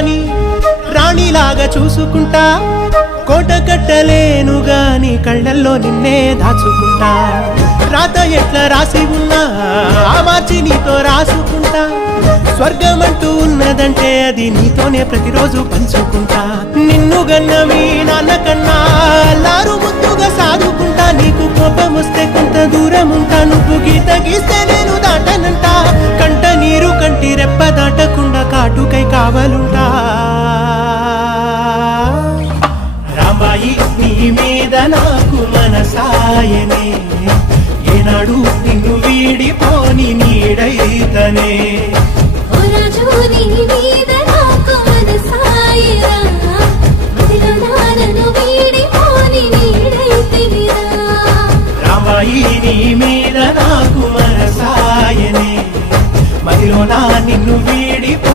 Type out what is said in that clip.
గాని రాణిలాగా చూసుకుంటా కోట కట్టలేను గాని కళ్ళల్లో నిన్నే దాచుకుంటా రాత ఎట్లా రాసి ఉన్నా ఆ మార్చి నీతో రాసుకుంటా స్వర్గమంటూ ఉన్నదంటే అది నీతోనే ప్రతిరోజు పంచుకుంటా నిన్ను గన్న మీ నాన్న కన్నా లారు ముద్దుగా సాదుకుంటా నీకు కోపం వస్తే కొంత దూరం ఉంటా నువ్వు గీత గీస్తే నేను దాటనంట కంట నీరు కంటి రెప్ప దాటకుండా కాటుకై కావలుంటా రామాయి నీ మీద నాకు మనసాయనే ఏనాడు నిన్ను వీడిపోని నీడైతనే రామాయి నీ మీద నాకు మనసాయనే మదిలో నా నిన్ను వీడి